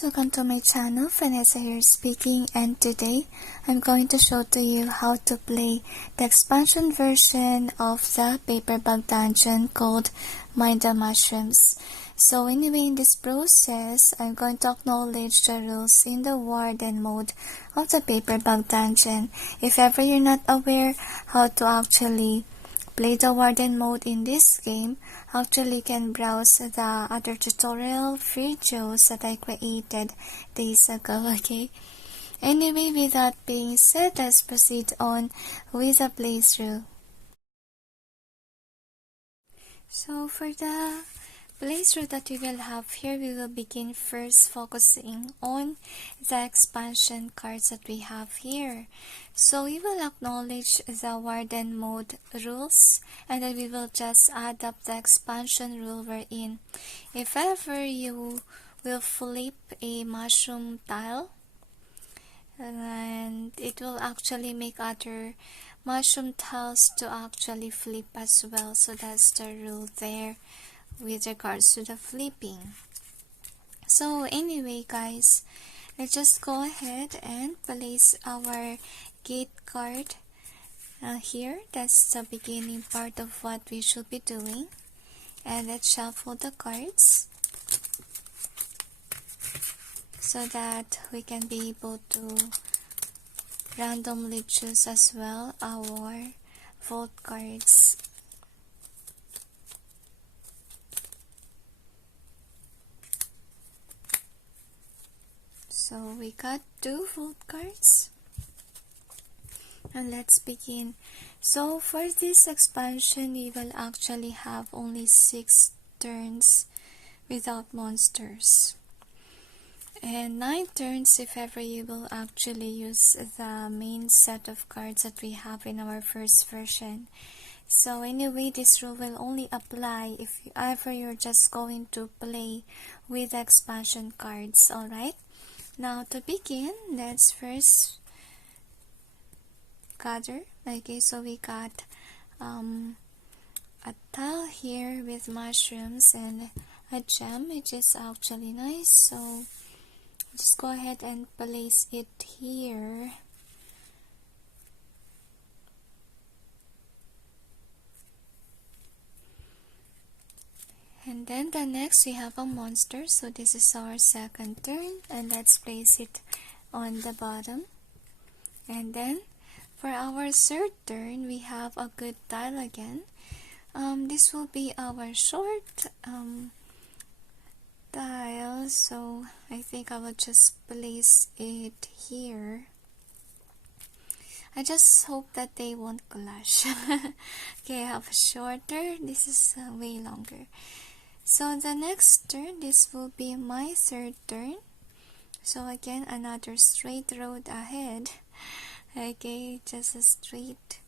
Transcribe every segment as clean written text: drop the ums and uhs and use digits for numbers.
guys, welcome to my channel. Vanessa here speaking, and today I'm going to show to you how to play the expansion version of the Paperbag dungeon called Mind the Mushrooms. So anyway, in this process, I'm going to acknowledge the rules in the Warden mode of the Paperbag dungeon. If ever you're not aware how to actually play the Warden mode in this game, actually you can browse the other tutorial videos that I created days ago, okay? Anyway, with that being said, let's proceed on with the playthrough. So for the playthrough that we will have here, we will begin first focusing on the expansion cards that we have here. So we will acknowledge the Warden mode rules, and then we will just add up the expansion rule we're in. If ever you will flip a mushroom tile, and it will actually make other mushroom tiles to actually flip as well. So that's the rule there with regards to the flipping. So anyway guys, let's just go ahead and place our gate card here. That's the beginning part of what we should be doing, and let's shuffle the cards so that we can be able to randomly choose as well our vault cards. So we got 2 vault cards, and let's begin. So for this expansion, we will actually have only 6 turns without monsters, and 9 turns if ever you will actually use the main set of cards that we have in our first version. So anyway, this rule will only apply if ever you're just going to play with expansion cards, alright? Now to begin, let's first gather. Okay, so we got a tile here with mushrooms and a gem, which is actually nice. So just go ahead and place it here. And then the next we have a monster, so this is our second turn, and let's place it on the bottom. And then for our third turn, we have a good tile again. This will be our short tile, so I think I will just place it here. I just hope that they won't clash. Okay, I have a shorter, this is way longer. So the next turn, this will be my third turn. So again, another straight road ahead. Okay, just a straight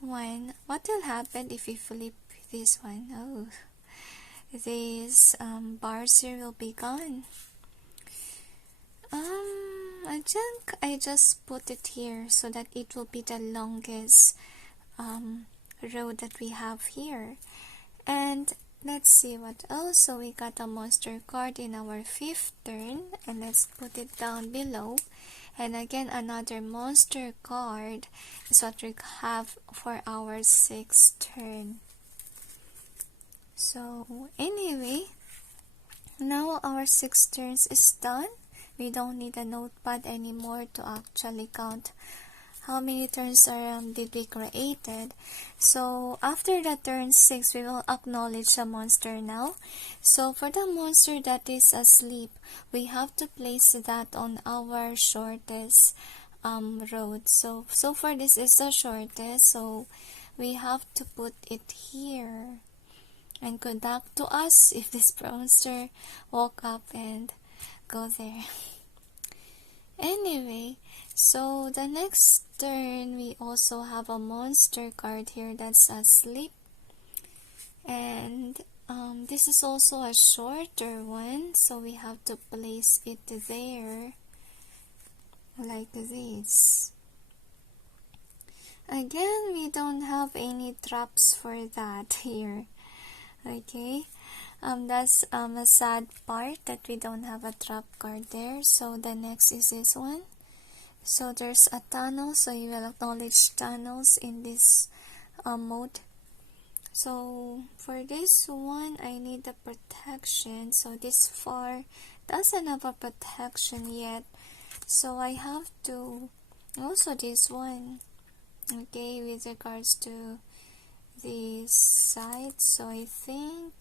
one. What will happen if we flip this one? Oh, these bars here will be gone. I think I just put it here so that it will be the longest road that we have here. And let's see what else. So we got a monster card in our 5th turn, and let's put it down below. And again, another monster card is what we have for our 6th turn. So anyway, now our 6 turns is done. We don't need a notepad anymore to actually count how many turns did we created. So after the turn 6, we will acknowledge the monster now. So for the monster that is asleep, we have to place that on our shortest road. So far this is the shortest, so we have to put it here. And good luck to us if this monster woke up and go there. Anyway, so the next turn we also have a monster card here that's asleep, and this is also a shorter one, so we have to place it there like this. Again, we don't have any traps for that here. Okay, That's a sad part that we don't have a trap card there. So the next is this one. So there's a tunnel, so you will acknowledge tunnels in this mode. So for this one, I need the protection. So this far doesn't have a protection yet. So I have to also this one. Okay, with regards to this side. So I think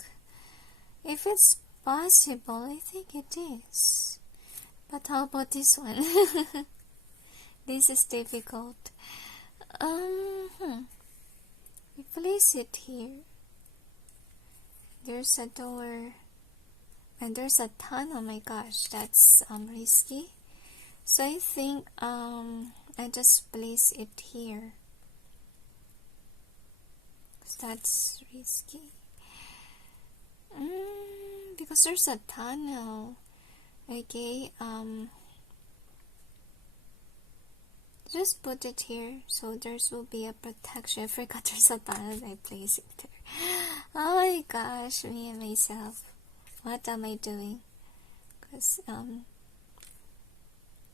if it's possible, I think it is. But how about this one? This is difficult. We place it here. There's a door and there's a ton. Oh my gosh, that's risky. So I think I just place it here. That's risky. Because there's a tunnel. Okay, just put it here so there will be a protection. I forgot there's a tunnel. I place it there. Oh my gosh, me and myself. What am I doing? Because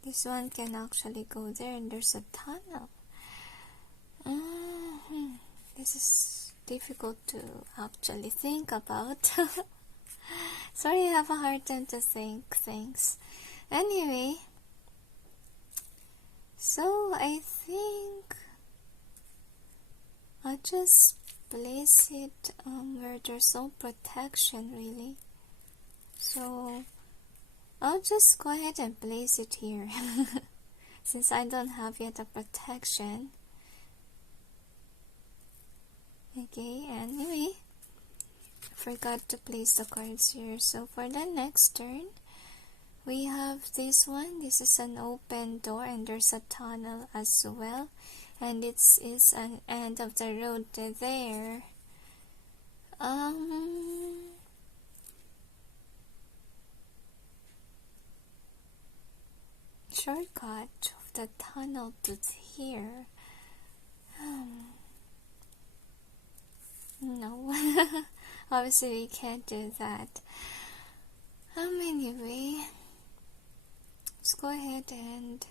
this one can actually go there and there's a tunnel. This is difficult to actually think about. Sorry, I have a hard time to think things. Anyway, so I think I'll just place it where there's no protection really. So I'll just go ahead and place it here since I don't have yet a protection. Okay, anyway, forgot to place the cards here. So for the next turn, we have this one. This is an open door and there's a tunnel as well. And it is an end of the road there. Shortcut of the tunnel to here. No, obviously we can't do that. Anyway, let's go ahead and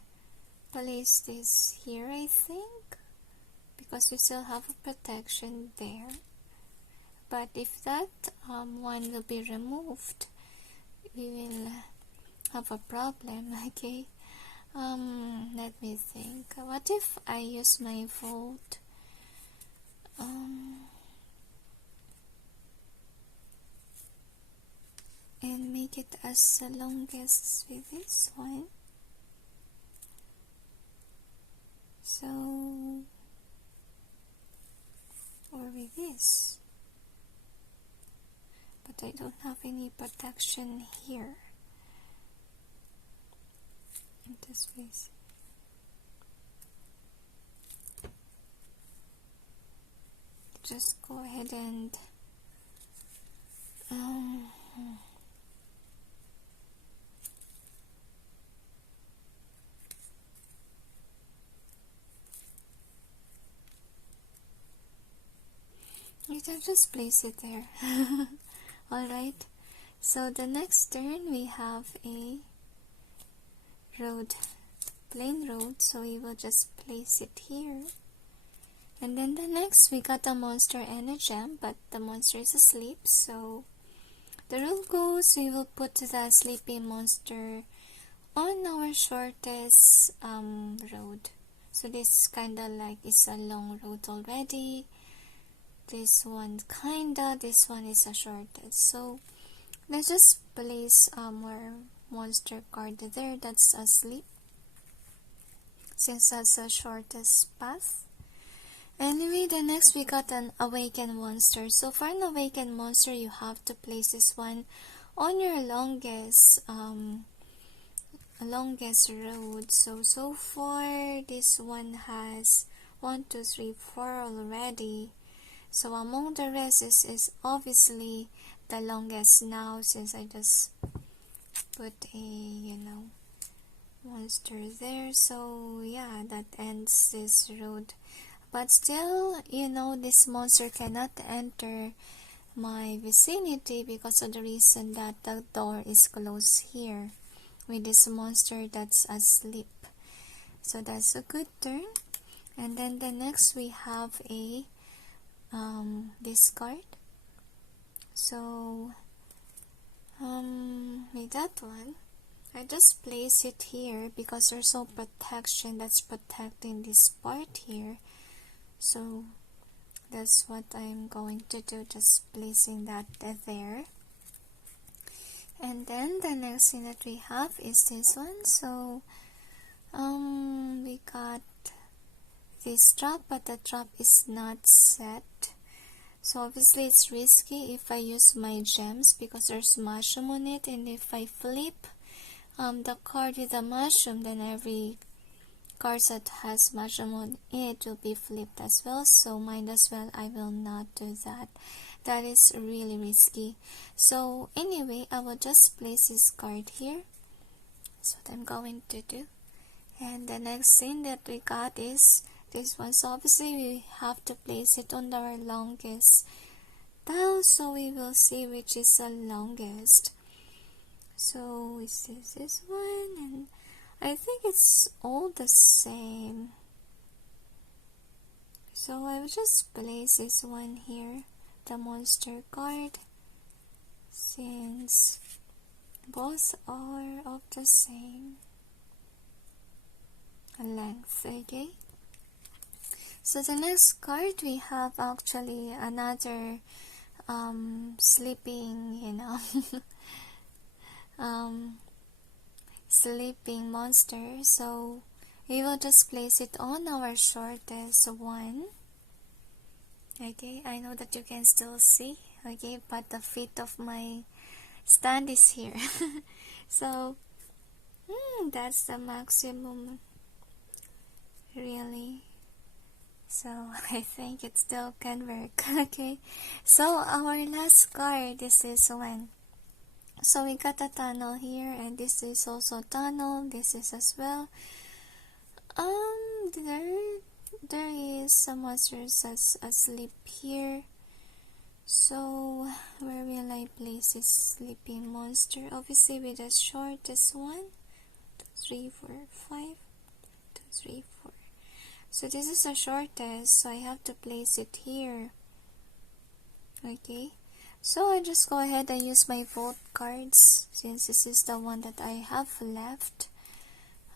place this here, I think, because we still have a protection there. But if that one will be removed, we will have a problem. Okay, let me think. What if I use my vote? And make it as long as with this one. So, or with this. But I don't have any protection here. In this space. Just go ahead and you can just place it there. Alright, so the next turn we have a road, plain road, so we will just place it here. And then the next we got a monster and a gem, but the monster is asleep, so the rule goes we will put the sleepy monster on our shortest road. So this kinda like is a long road already. This one kinda, this one is a shortest. So let's just place our monster card there that's asleep, since that's the shortest path. Anyway, the next we got an awakened monster. So for an awakened monster, you have to place this one on your longest road. So far this one has 1, 2, 3, 4 already. So among the rest is obviously the longest now, since I just put a monster there. So yeah, that ends this road. But still, this monster cannot enter my vicinity because of the reason that the door is closed here with this monster that's asleep. So that's a good turn. And then the next we have a this card. So with that one, I just place it here because there's no protection that's protecting this part here. So that's what I'm going to do, just placing that there. And then the next thing that we have is this one. So we got this trap, but the trap is not set. So obviously it's risky if I use my gems because there's mushroom on it, and if I flip the card with the mushroom, then every card that has mushroom on it will be flipped as well. So might as well I will not do that. That is really risky. So anyway, I will just place this card here. That's what I'm going to do. And the next thing that we got is this one. So obviously we have to place it on our longest tile, so we will see which is the longest. So is this one, and I think it's all the same. So I will just place this one here, the monster card, since both are of the same length. Okay. So the next card we have actually another sleeping, sleeping monster. So we will just place it on our shortest one. Okay, I know that you can still see, okay, but the feet of my stand is here. So that's the maximum, really. So I think it still can work. Okay, so our last card is this one. So we got a tunnel here, and this is also a tunnel. This is as well. There is some monsters asleep here. So where will I place this sleeping monster? Obviously with the shortest one. 2, 3, 4, 5. 2, 3, 4. So this is the shortest, so I have to place it here. Okay, so I just go ahead and use my vote cards since this is the one that I have left.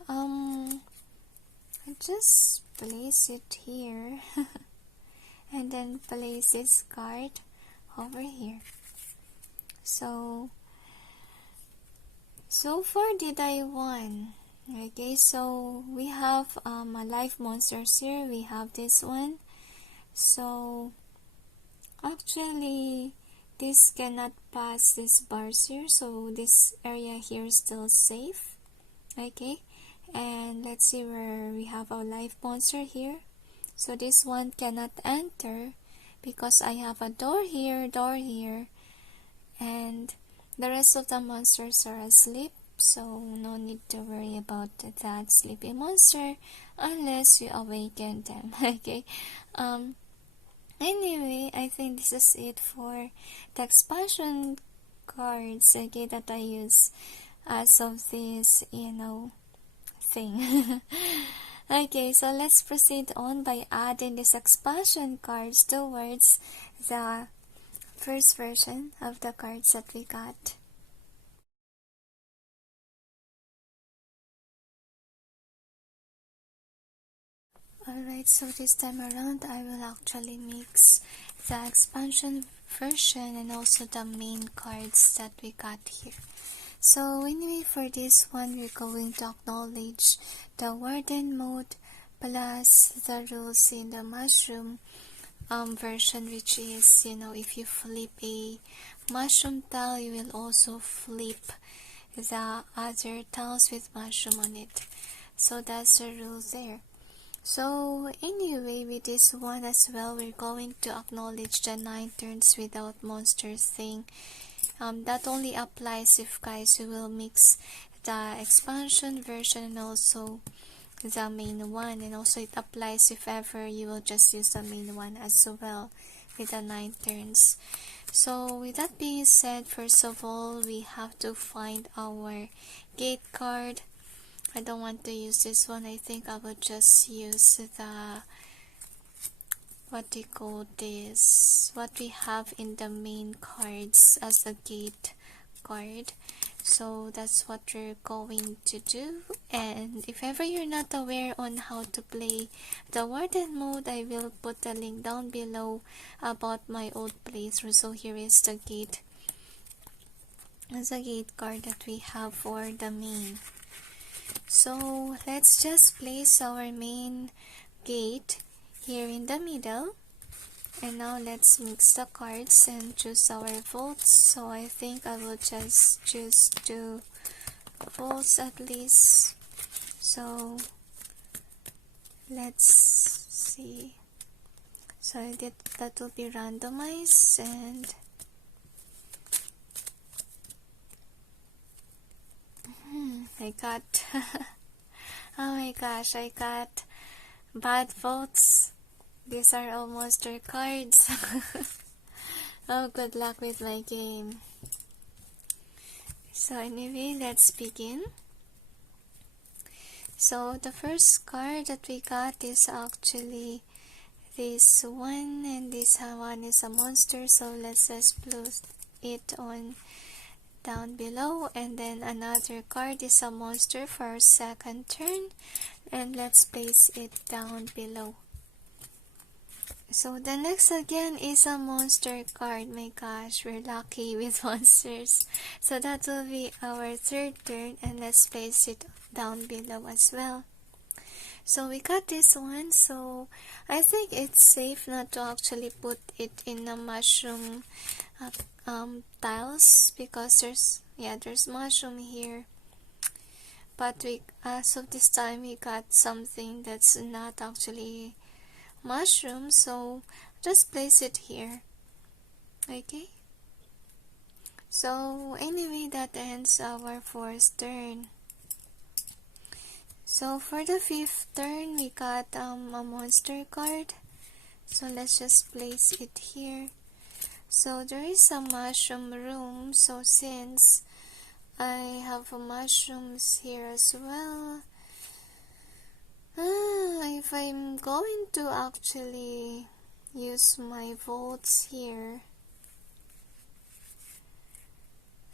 I just place it here and then place this card over here. So far did I won. Okay, so we have a life monsters here. We have this one. So actually this cannot pass this bars here, so this area here is still safe. Okay, and let's see where we have our life monster here. So this one cannot enter because I have a door here, and the rest of the monsters are asleep. So no need to worry about that sleepy monster unless you awaken them. Okay. Anyway, I think this is it for the expansion cards, okay, that I use as of this, thing. Okay, so let's proceed on by adding these expansion cards towards the first version of the cards that we got. Alright, so this time around I will actually mix the expansion version and also the main cards that we got here. So anyway, for this one we're going to acknowledge the warden mode plus the rules in the mushroom version, which is, if you flip a mushroom tile, you will also flip the other tiles with mushroom on it. So that's the rule there. So anyway, with this one as well, we're going to acknowledge the 9 turns without monster thing. That only applies if guys you will mix the expansion version and also the main one, and also it applies if ever you will just use the main one as well. with the 9 turns. So with that being said, first of all, we have to find our gate card. I don't want to use this one. I think I will just use the, what do you call this, what we have in the main cards as a gate card. So that's what we're going to do. And if ever you're not aware on how to play the warden mode, I will put the link down below about my old playthrough. So here is the gate, as a gate card that we have for the main. So let's just place our main gate here in the middle. And now let's mix the cards and choose our votes. So I think I will just choose 2 votes at least. So let's see. So that will be randomized, and I got oh my gosh, I got bad votes. These are all monster cards. Oh, good luck with my game. So anyway, let's begin. So the first card that we got is actually this one, and this one is a monster. So let's just put it on down below. And then another card is a monster for our second turn, and let's place it down below. So the next again is a monster card. My gosh, we're lucky with monsters. So that will be our third turn, and let's place it down below as well. So we got this one. So I think it's safe not to actually put it in the mushroom tiles, because there's mushroom here. But as of this time, we got something that's not actually mushroom, so just place it here. Okay, so anyway, that ends our 4th turn. So for the 5th turn, we got a monster card. So let's just place it here. So there is a mushroom room, so since I have mushrooms here as well, if I'm going to actually use my votes here,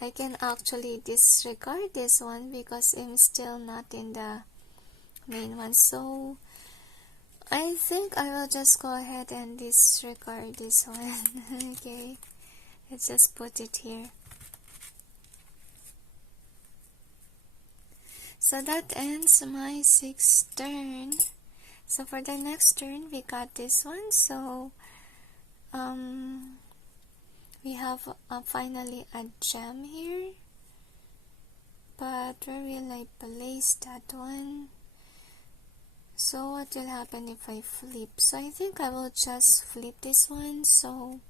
I can actually disregard this one because I'm still not in the main one. So I think I will just go ahead and disregard this one. Okay, let's just put it here. So that ends my 6th turn. So for the next turn, we got this one. So we have finally a gem here, but where will I place that one? So what will happen if I flip? So I think I will just flip this one. So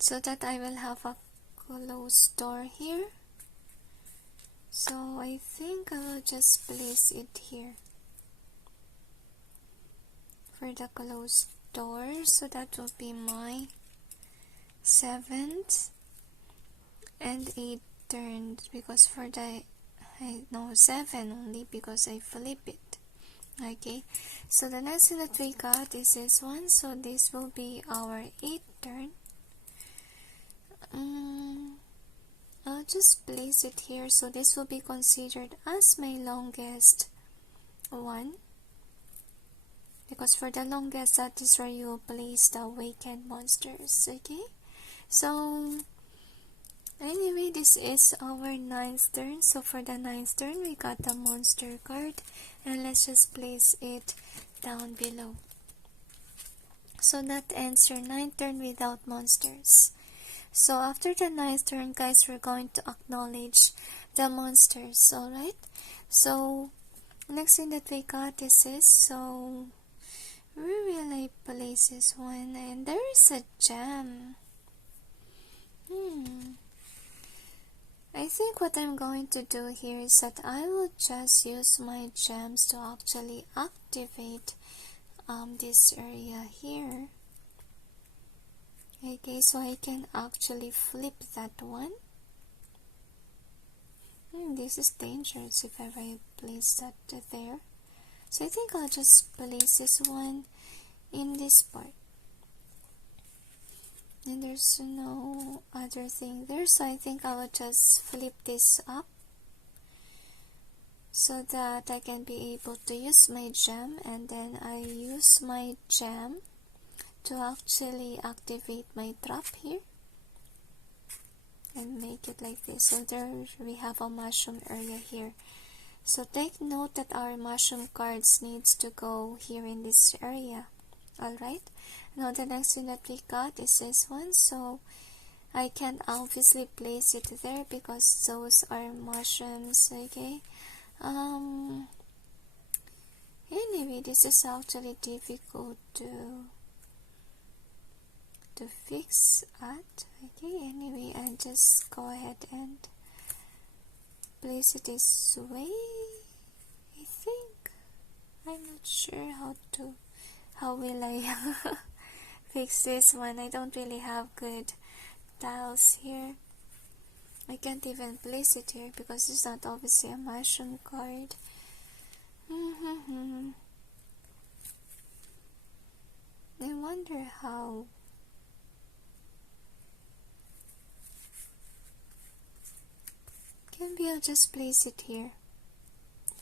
so that I will have a closed door here. So I think I will just place it here for the closed door. So that will be my 7th and 8th turns, because for the 7 only, because I flip it. Okay, so the next thing that we got is this one. So this will be our 8th turn. I'll just place it here. So this will be considered as my longest one, because for the longest, that is where you will place the awakened monsters. Okay, so anyway, this is our 9th turn. So for the 9th turn, we got the monster card, and let's just place it down below. So that ends your 9th turn without monsters. So after the 9th turn, guys, we're going to acknowledge the monsters. Alright, so next thing that we got is this. So where will I place this one? And there is a gem. I think what I'm going to do here is that I will just use my gems to actually activate this area here. Okay, so I can actually flip that one. This is dangerous if ever I place that there. So I think I'll just place this one in this part. And there's no other thing there, so I think I will just flip this up so that I can be able to use my gem, and then I use my gem to actually activate my trap here and make it like this. So there we have a mushroom area here. So take note that our mushroom cards needs to go here in this area. Alright, now the next thing that we got is this one, so I can obviously place it there because those are mushrooms. Okay, anyway, this is actually difficult to fix at. Okay, anyway, and just go ahead and place it this way. I think I'm not sure how will I fix this one. I don't really have good tiles here. I can't even place it here because it's not obviously a mushroom card. I wonder how. Maybe I'll just place it here.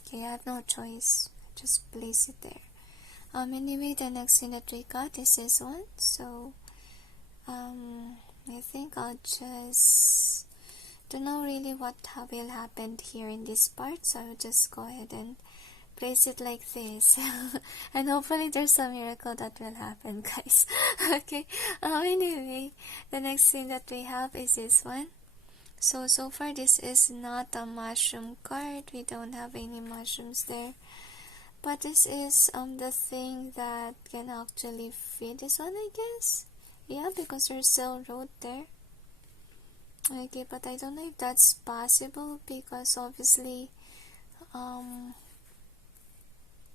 Okay, I have no choice. I just place it there. Anyway, the next thing that we got is this one. So, I think I'll just don't know really what will happen here in this part. So I'll just go ahead and place it like this, and hopefully there's a miracle that will happen, guys. Okay. Anyway, the next thing that we have is this one. So far this is not a mushroom card. We don't have any mushrooms there. But this is the thing that can actually feed this one, I guess. Yeah, because there's still road there. Okay, but I don't know if that's possible because obviously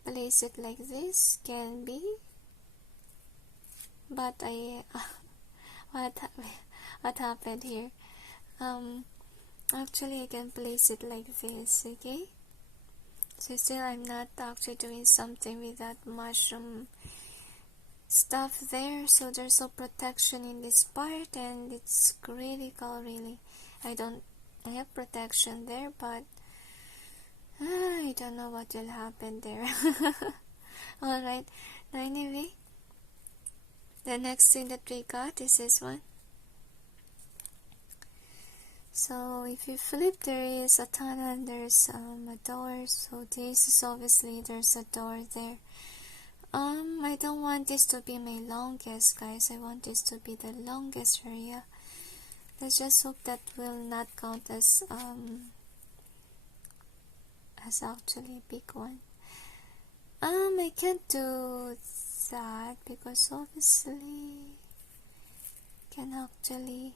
place it like this can be. But I what happened here? Actually I can place it like this, okay? So still I'm not actually doing something with that mushroom stuff there, so there's no protection in this part, and it's critical really. I have protection there, but I don't know what will happen there. Alright, anyway, the next thing that we got is this one. So if you flip, there is a tunnel and there's a door. So this is obviously there's a door there. I don't want this to be my longest, guys. I want this to be the longest area. Let's just hope that will not count as actually a big one. I can't do that because obviously can actually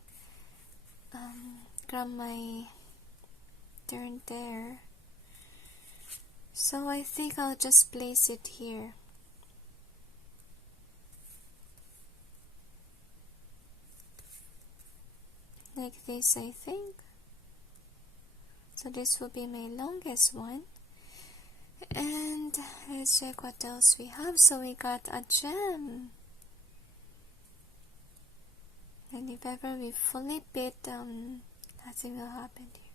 grab my turn there. So I think I'll just place it here. Like this, I think. So this will be my longest one. And let's check what else we have. So we got a gem. And if ever we flip it, nothing will happen here.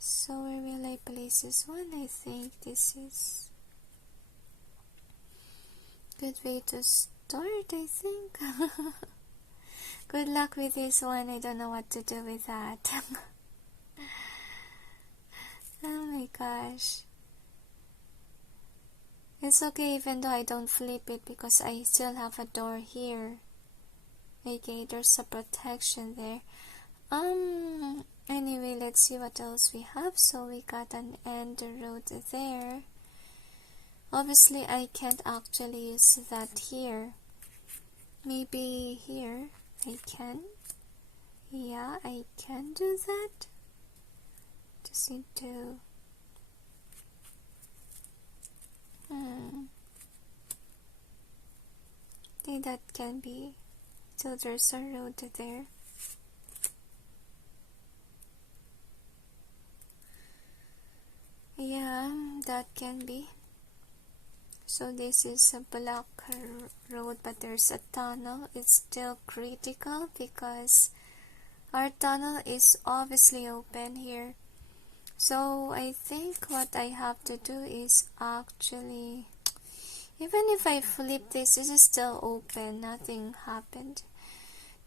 So where will I place this one? I think this is good way to start, I think. Good luck with this one. I don't know what to do with that. Oh my gosh. It's okay even though I don't flip it because I still have a door here. Okay, there's a protection there. Anyway, let's see what else we have. So we got an end road there. Obviously, I can't actually use that here. Maybe here I can. Yeah, I can do that. Just need to I think that can be, so there's a road there. Yeah, that can be. So this is a black road, but there's a tunnel. It's still critical because our tunnel is obviously open here. So I think what I have to do is actually, even if I flip this, this is still open. Nothing happened.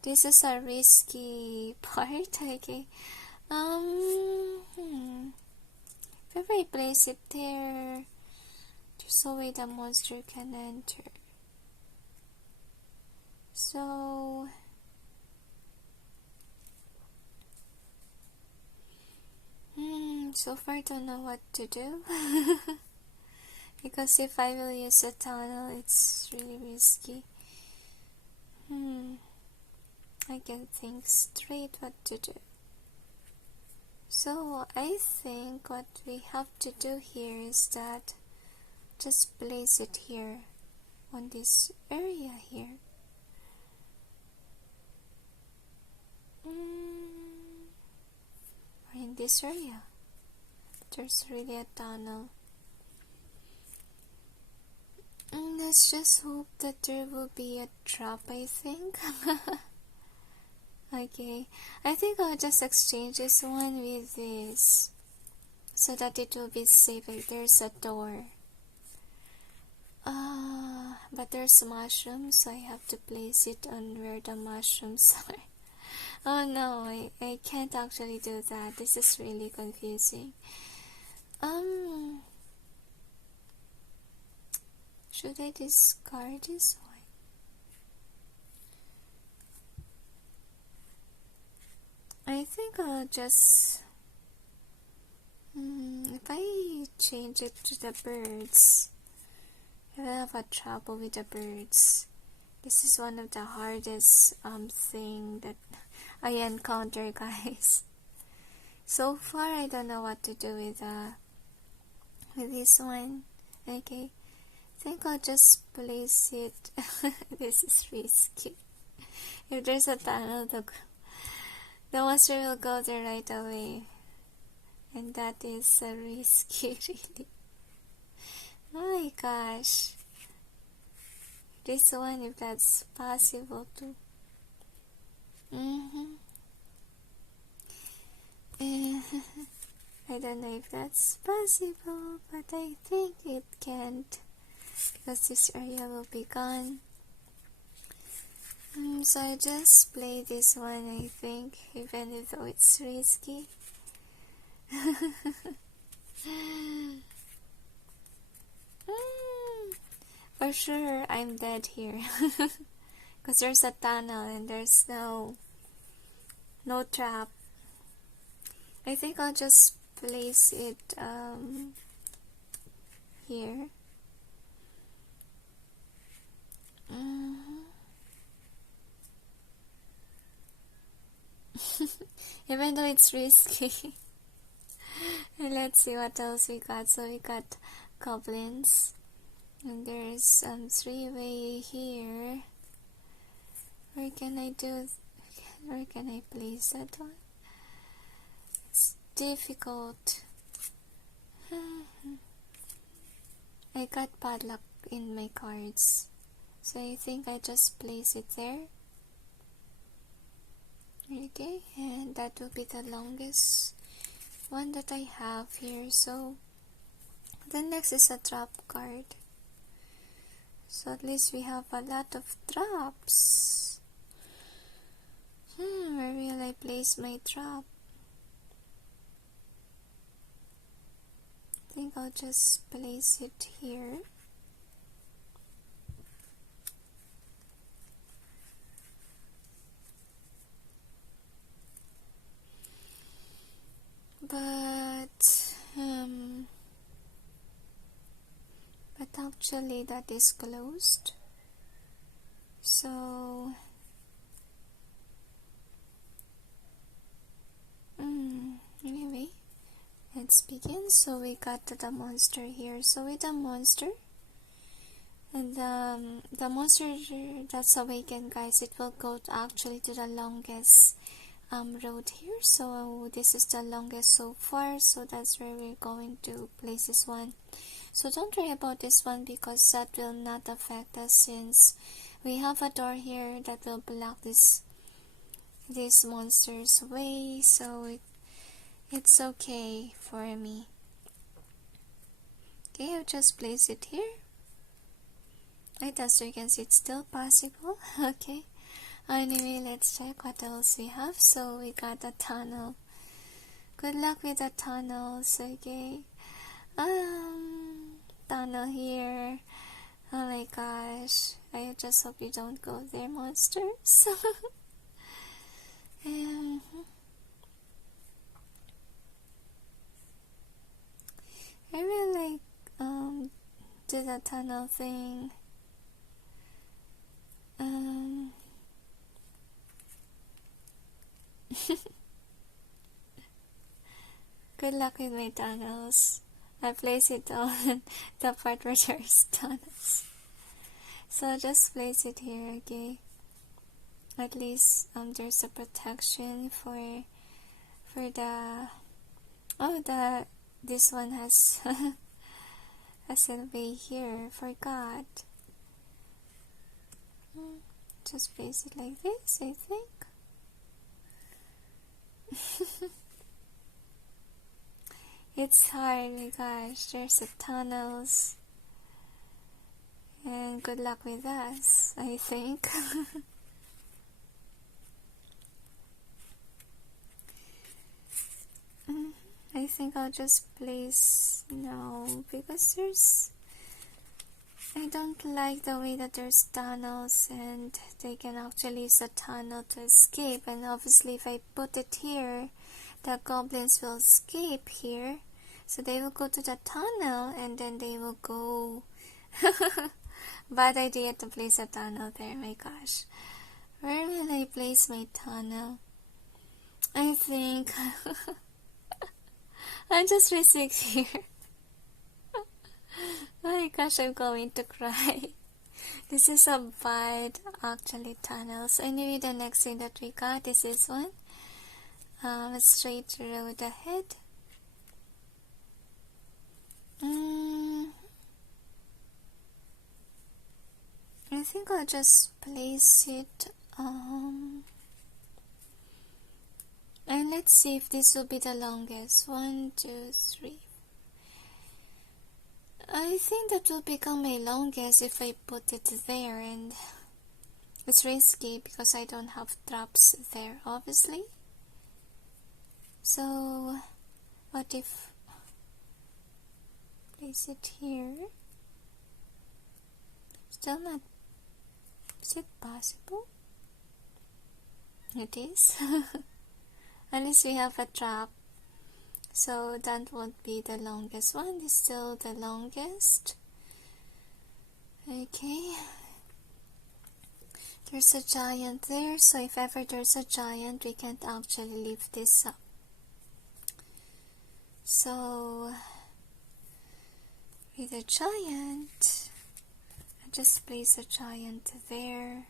This is a risky part. Okay. If I place it there, there's no way the monster can enter. So so far I don't know what to do. Because if I will use a tunnel, it's really risky. I can't think straight what to do. So I think what we have to do here is that just place it here on this area here. Or in this area. There's really a tunnel. Let's just hope that there will be a trap, I think. Okay, I think I'll just exchange this one with this so that it will be safe. Like there's a door. But there's mushrooms, so I have to place it on where the mushrooms are. Oh no, I can't actually do that. This is really confusing. Should I discard this one? I think I'll just if I change it to the birds, I will have a trouble with the birds. This is one of the hardest thing that I encounter, guys. So far I don't know what to do with this one. Okay, I think I'll just place it. This is risky. If there's a tunnel, the monster will go there right away, and that is risky, really. Oh my gosh, this one, if that's possible too. I don't know if that's possible, but I think it can't, because this area will be gone. So I just play this one, I think, even though it's risky. For sure I'm dead here. Because there's a tunnel and there's no trap. I think I'll just place it here. Even though it's risky. And let's see what else we got. So we got goblins, and there's 3-way here. Where can I place that one? It's difficult. I got padlock in my cards, so I think I just place it there. Okay, and that will be the longest one that I have here. So the next is a trap card. So at least we have a lot of traps. Where will I place my trap? I think I'll just place it here. But actually that is closed. So anyway, let's begin. So we got the monster here. So with the monster, and the monster that's awakened, guys, it will go actually to the longest road here. So this is the longest so far, so that's where we're going to place this one. So don't worry about this one because that will not affect us, since we have a door here that will block this monster's way, so it's okay for me. Okay, I'll just place it here. Right, as you can see, it's still possible. Okay, anyway, let's check what else we have. So we got a tunnel. Good luck with the tunnels. Okay, tunnel here. Oh my gosh, I just hope you don't go there, monsters. I really like do the tunnel thing. Good luck with my tunnels. I place it on the part where there's tunnels. So just place it here, okay? At least there's a protection for the this one has has a way here. Forgot. Just place it like this, I think. It's hard, my gosh. There's the tunnels. And good luck with us, I think. I think I'll just place no, because I don't like the way that there's tunnels and they can actually use a tunnel to escape, and obviously if I put it here, the goblins will escape here, so they will go to the tunnel and then they will go. Bad idea to place a tunnel there, my gosh. Where will I place my tunnel? I think I'll just place it here. Oh my gosh, I'm going to cry. This is a bad, actually, tunnels. Anyway, the next thing that we got is this one. A straight road ahead. I think I'll just place it and let's see if this will be the longest. 1, 2, 3. I think that will become my longest if I put it there, and it's risky because I don't have traps there, obviously. So what if place it here? Still not. Is it possible? It is. Unless we have a trap. So that won't be the longest one. It's still the longest. Okay. There's a giant there. So if ever there's a giant, we can't actually lift this up. So with a giant, I just place a giant there.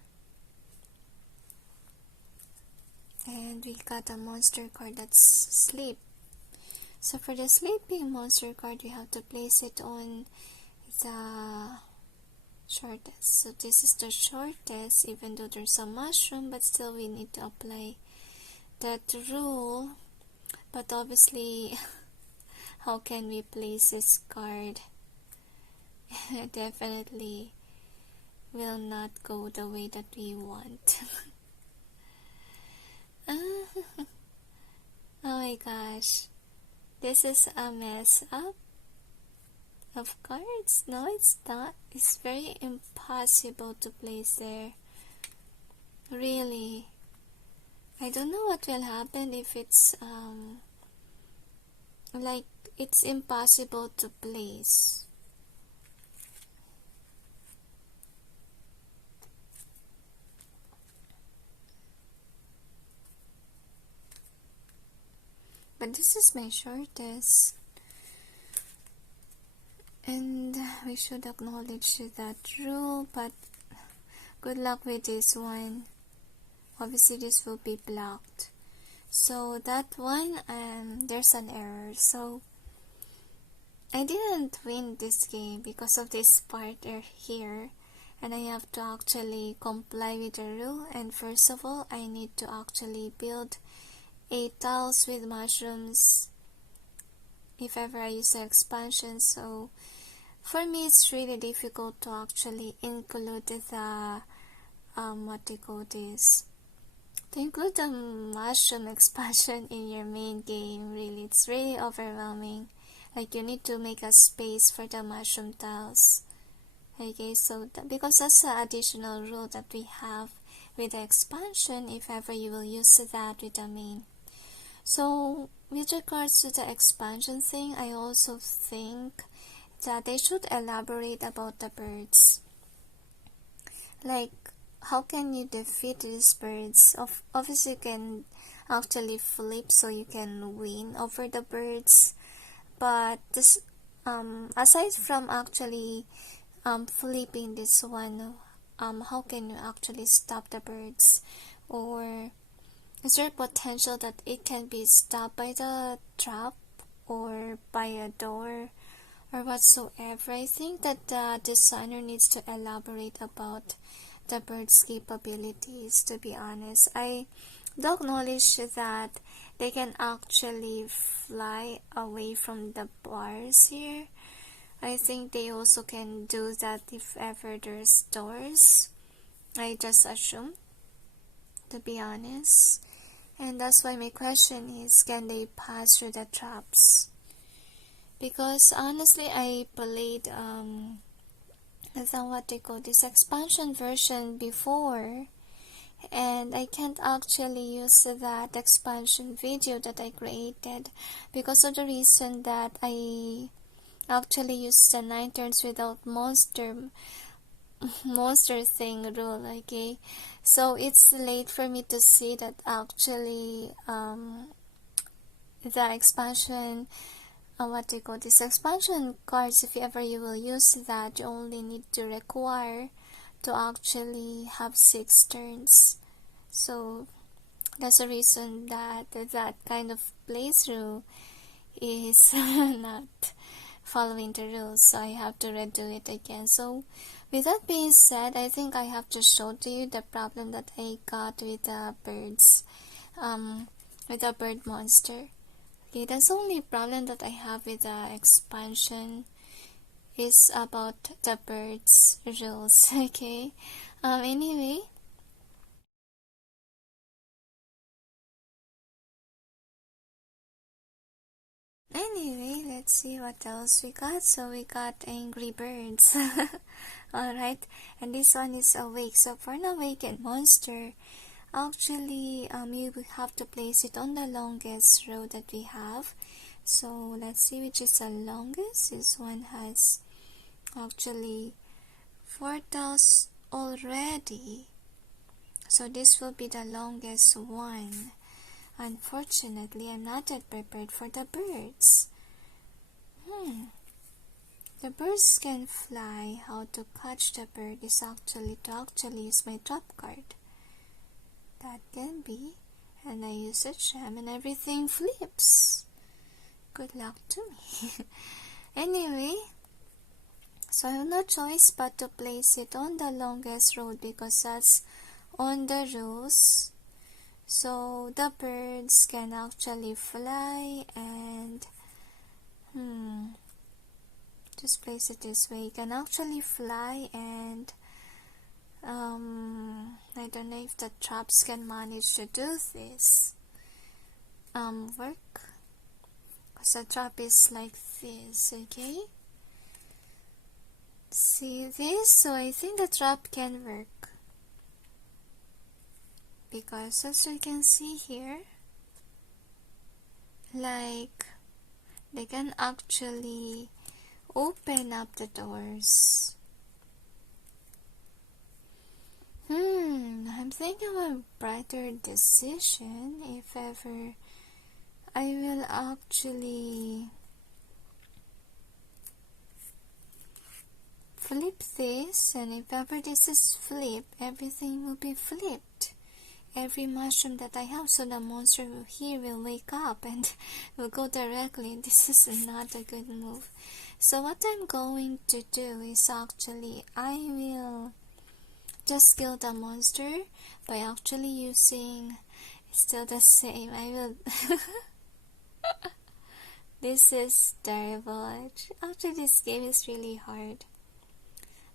And we got a monster card that's sleep. So for the sleeping monster card, we have to place it on the shortest. So this is the shortest, even though there's a mushroom, but still we need to apply that rule. But obviously, how can we place this card? Definitely will not go the way that we want. Oh my gosh. This is a mess up of cards. No, it's not. It's very impossible to place there. Really. I don't know what will happen if it's like it's impossible to place. But this is my shortest. And we should acknowledge that rule, but good luck with this one. Obviously this will be blocked. So that one, there's an error. So I didn't win this game because of this part here. And I have to actually comply with the rule. And first of all, I need to actually build 8 tiles with mushrooms if ever I use the expansion. So for me, it's really difficult to actually include the what do you call this? To include the mushroom expansion in your main game. Really, it's really overwhelming. Like you need to make a space for the mushroom tiles. Okay, so because that's the additional rule that we have with the expansion, if ever you will use that with the main. So with regards to the expansion thing, I also think that they should elaborate about the birds. Like, how can you defeat these birds? Obviously you can actually flip so you can win over the birds, but this aside from actually flipping this one, how can you actually stop the birds? Or is there potential that it can be stopped by the trap or by a door or whatsoever? I think that the designer needs to elaborate about the bird's capabilities. To be honest, I do acknowledge that they can actually fly away from the bars here. I think they also can do that if ever there's doors. I just assume, to be honest. And that's why my question is, can they pass through the traps? Because honestly, I played what they call this expansion version before, and I can't actually use that expansion video that I created because of the reason that I actually used the 9 turns without monster thing rule. Okay, so it's late for me to see that actually the expansion what they call this expansion cards, if ever you will use that, you only need to require to actually have 6 turns. So that's the reason that that kind of playthrough is not following the rules, so I have to redo it again. So with that being said, I think I have to show to you the problem that I got with the birds, with the bird monster. Okay, that's the only problem that I have with the expansion is about the birds rules. Okay, anyway, let's see what else we got. So we got angry birds. Alright, and this one is awake. So for an awakened monster, actually you will have to place it on the longest row that we have. So let's see which is the longest. This one has actually 4 tiles already, so this will be the longest one. Unfortunately, I'm not that prepared for the birds. The birds can fly. How to catch the bird is actually use my trap card. That can be, and I use a gem and everything flips. Good luck to me. Anyway, so I have no choice but to place it on the longest road because that's on the rules. So the birds can actually fly and just place it this way. You can actually fly and I don't know if the traps can manage to do this work, because the trap is like this. Okay, see this? So I think the trap can work because as you can see here, like they can actually open up the doors. I'm thinking of a brighter decision if ever I will actually flip this, and if ever this is flipped, everything will be flipped. Every mushroom that I have, so the monster here will wake up and will go directly. This is not a good move. So what I'm going to do is actually I will just kill the monster by actually using still the same. I will this is terrible. Actually this game is really hard.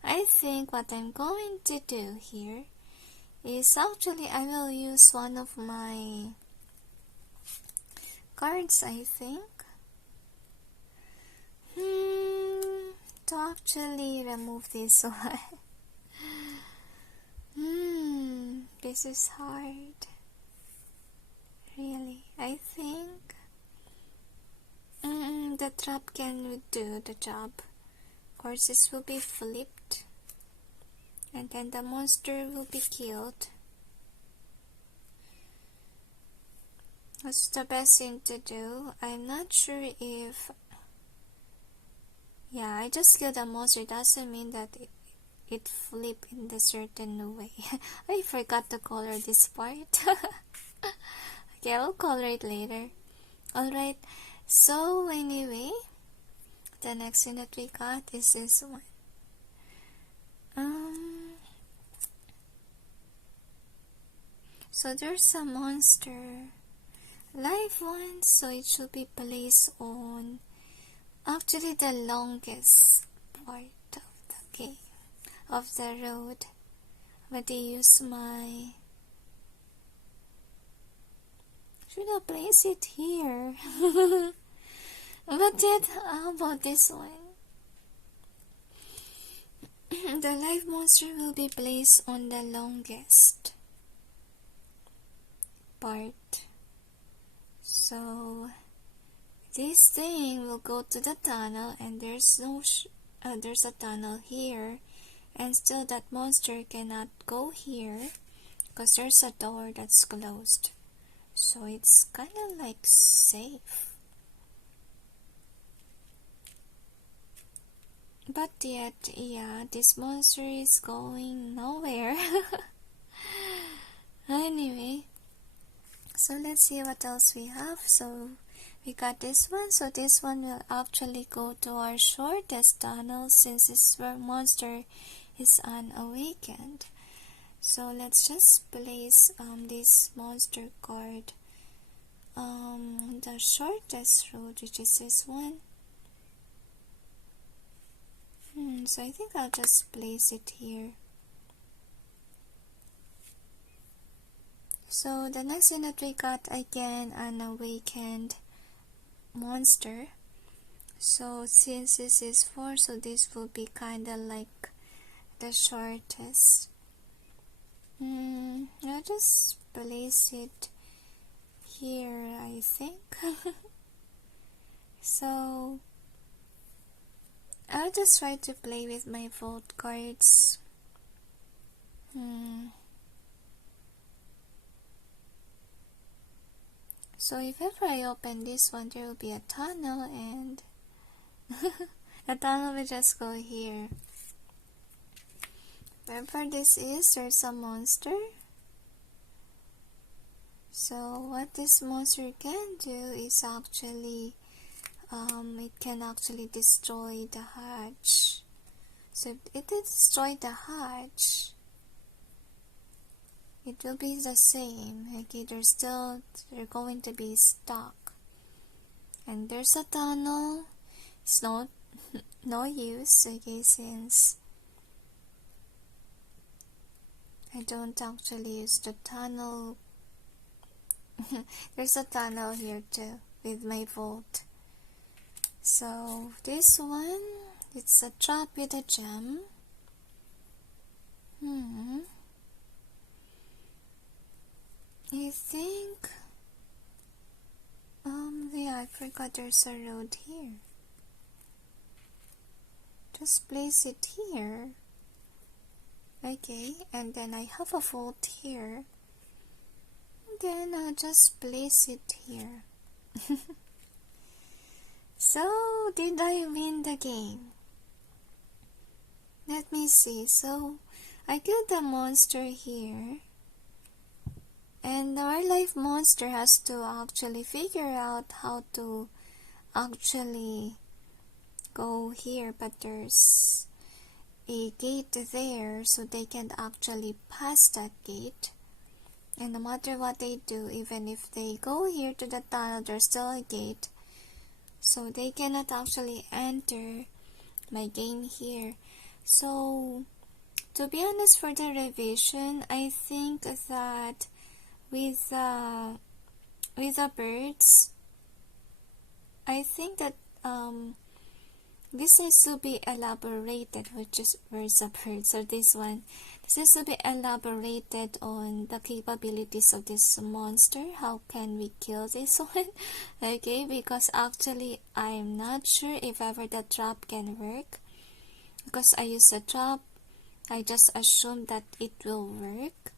I think what I'm going to do here is actually I will use one of my cards, I think, to actually remove this one. This is hard. Really, I think the trap can do the job. Of course, this will be flipped, and then the monster will be killed. What's the best thing to do? I'm not sure if... Yeah, I just killed the monster. Doesn't mean that it flipped in a certain way. I forgot to color this part. Okay, I'll color it later. Alright, so anyway, the next thing that we got is this one. So there's a monster. Live one, so it should be placed on actually the longest part of the game, of the road. But I use my... Should I place it here? But yet, how about this one? The live monster will be placed on the longest part. So this thing will go to the tunnel, and there's a tunnel here, and still that monster cannot go here because there's a door that's closed. So it's kind of like safe. But yet, yeah, this monster is going nowhere. Anyway, so let's see what else we have. So we got this one. So this one will actually go to our shortest tunnel since this monster is unawakened. So let's just place this monster card the shortest road, which is this one. So I think I'll just place it here. So the next thing that we got, again, an awakened monster. So since this is 4, so this will be kinda like the shortest. I'll just place it here, I think. So I'll just try to play with my vault cards. So if ever I open this one, there will be a tunnel, and the tunnel will just go here. Wherever this is, there's a monster. So what this monster can do is actually, it can actually destroy the hatch. So if it destroy the hatch, it will be the same. Okay, they're going to be stuck. And there's a tunnel. It's not no use, okay, since I don't actually use the tunnel. There's a tunnel here too with my vault. So this one, it's a trap with a gem. I think yeah, I forgot there's a road here. Just place it here. Okay, and then I have a vault here. Then I'll just place it here. So, did I win the game? Let me see. So, I killed the monster here. And our life monster has to actually figure out how to actually go here. But there's a gate there, so they can actually pass that gate. And no matter what they do, even if they go here to the tunnel, there's still a gate. So they cannot actually enter my game here. So, to be honest, for the revision, I think that with the birds, I think that this needs to be elaborated, which is where's the birds, or this one. This needs to be elaborated on the capabilities of this monster. How can we kill this one? Okay, because actually I'm not sure if ever the trap can work. Because I use a trap, I just assume that it will work.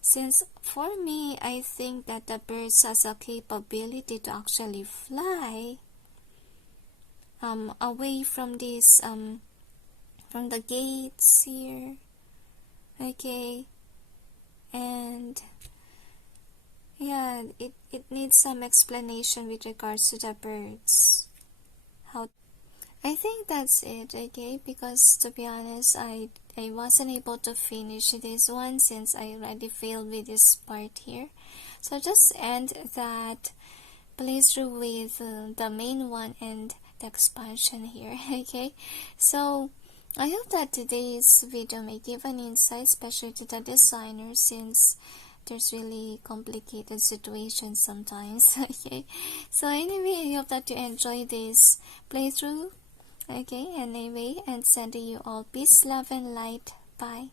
Since for me, I think that the birds has a capability to actually fly away from this from the gates here. Okay, and yeah, it needs some explanation with regards to the birds. How I think that's it, okay, because to be honest, I wasn't able to finish this one since I already failed with this part here. So just end that playthrough with the main one and the expansion here, okay. So I hope that today's video may give an insight, especially to the designer, since there's really complicated situations sometimes. Okay, so anyway, I hope that you enjoy this playthrough. Okay, anyway, and sending you all peace, love, and light. Bye.